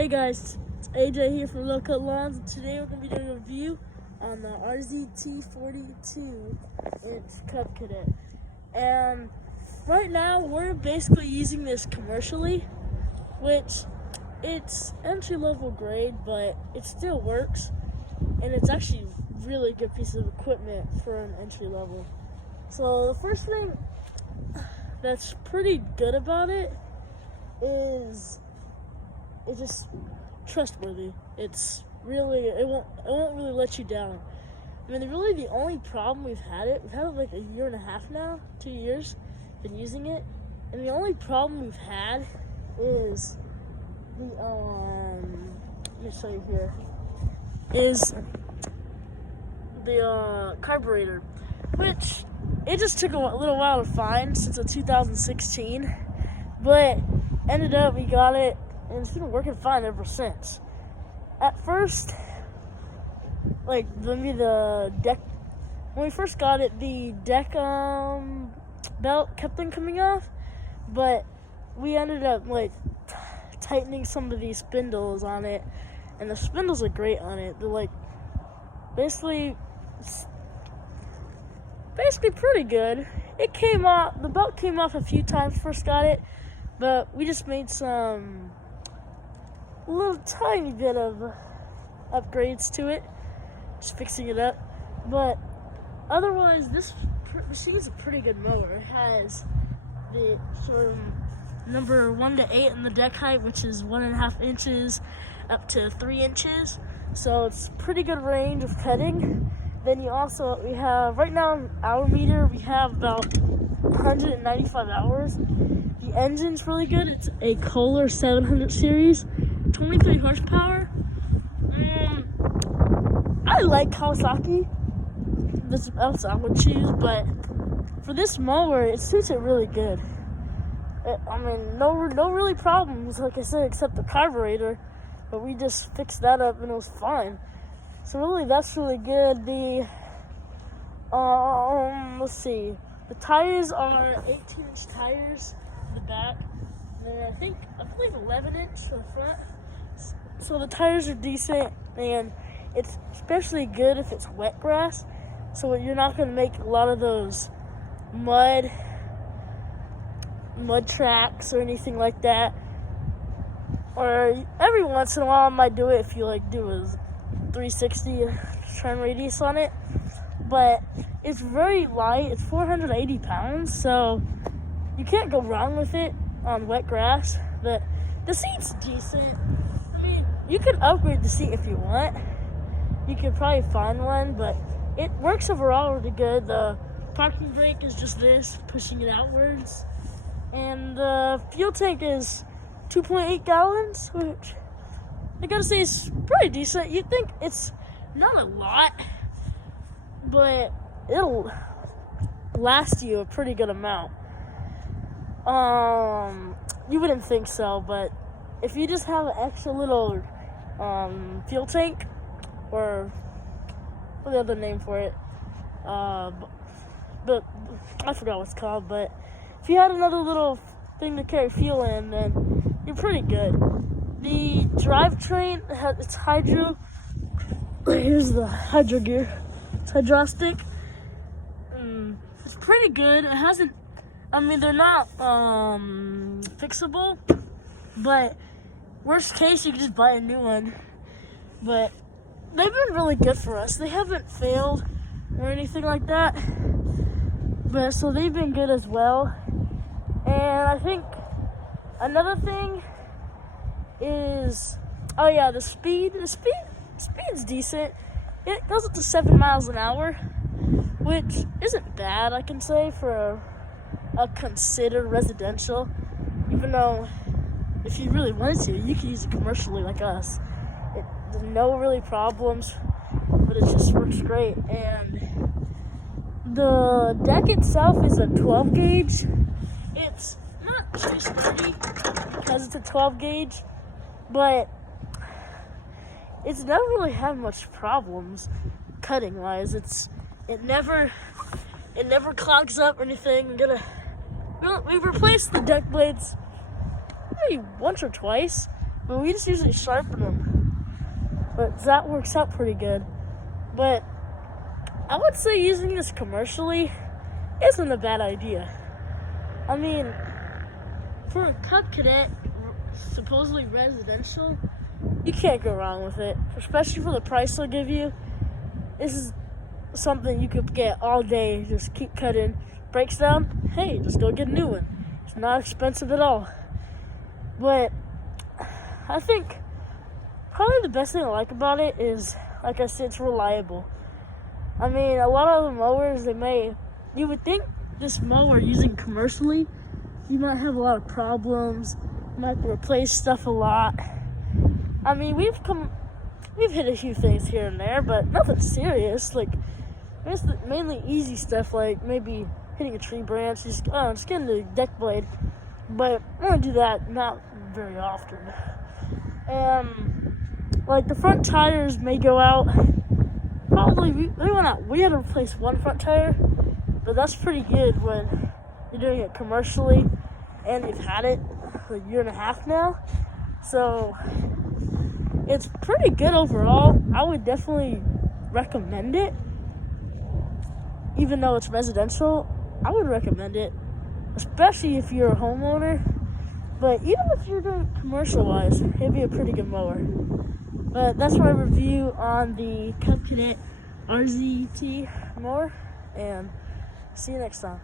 Hey guys, it's AJ here from Low Cut Lawns, and today we're going to be doing a review on the RZT42 inch Cub Cadet. And right now we're basically using this commercially, which it's entry level grade, but it still works, and it's actually a really good piece of equipment for an entry level. So the first thing that's pretty good about it is it's just trustworthy. It's really, it won't really let you down. I mean, really the only problem we've had it like a year and a half now, 2 years, been using it, and the only problem we've had is the, let me show you here, is the carburetor, which it just took a little while to find since 2016, but ended up we got it, and it's been working fine ever since. At first, like when we first got it, the deck belt kept on coming off, but we ended up like tightening some of these spindles on it, and the spindles are great on it. They're like basically pretty good. It came off, the belt came off a few times first got it, but we just made some little tiny bit of upgrades to it, just fixing it up. But otherwise, this machine is a pretty good mower. It has the from number 1 to 8 in the deck height, which is 1.5 inches up to 3 inches. So it's pretty good range of cutting. Then we have right now on hour meter, we have about 195 hours. The engine's really good. It's a Kohler 700 series, 23 horsepower. I like Kawasaki. That's else I would choose, but for this mower, it suits it really good. I mean, no really problems, like I said, except the carburetor, but we just fixed that up and it was fine. So really, that's really good. The let's see, the tires are 18-inch tires in the back, and I believe 11-inch for the front. So the tires are decent, and it's especially good if it's wet grass. So you're not going to make a lot of those mud tracks or anything like that. Or every once in a while, I might do it if you like do a 360 turn radius on it. But it's very light. It's 480 pounds, so you can't go wrong with it on wet grass. But the seat's decent. I mean, you could upgrade the seat if you want. You could probably find one, but it works overall really good. The parking brake is just this, pushing it outwards. And the fuel tank is 2.8 gallons, which I gotta say is pretty decent. You'd think it's not a lot, but it'll last you a pretty good amount. You wouldn't think so, but if you just have an extra little fuel tank, or what's the other name for it? But I forgot what it's called. But if you had another little thing to carry fuel in, then you're pretty good. The drivetrain has its hydro. Here's the hydro gear. It's hydrostic. It's pretty good. It hasn't. I mean, they're not fixable, but worst case, you can just buy a new one. But they've been really good for us. They haven't failed or anything like that. But so they've been good as well. And I think another thing is, oh yeah, the speed. The speed's decent. It goes up to 7 miles an hour, which isn't bad, I can say, for a considered residential. Even though, if you really wanted to, you could use it commercially like us. There's no really problems, but it just works great. And the deck itself is a 12 gauge. It's not too sturdy because it's a 12 gauge, but it's never really had much problems cutting wise. It never clogs up or anything. We replaced the deck blades maybe once or twice, but we just usually sharpen them. But that works out pretty good. But I would say using this commercially isn't a bad idea. I mean, for a Cub Cadet, supposedly residential, you can't go wrong with it, especially for the price they'll give you. This is something you could get all day, just keep cutting. Breaks down, hey, just go get a new one. It's not expensive at all. But I think probably the best thing I like about it is, like I said, it's reliable. I mean, a lot of the mowers, you would think this mower using commercially, you might have a lot of problems, you might have to replace stuff a lot. I mean, we've hit a few things here and there, but nothing serious. Like, it's mainly easy stuff, like maybe hitting a tree branch, just getting the deck blade. But I don't do that not very often. Like the front tires may go out. Probably they went out. We had to replace one front tire, but that's pretty good when you're doing it commercially and you've had it for a year and a half now. So it's pretty good overall. I would definitely recommend it. Even though it's residential, I would recommend it, especially if you're a homeowner. But even if you're doing commercial-wise, it'd be a pretty good mower. But that's my review on the Cub Cadet RZT mower, and see you next time.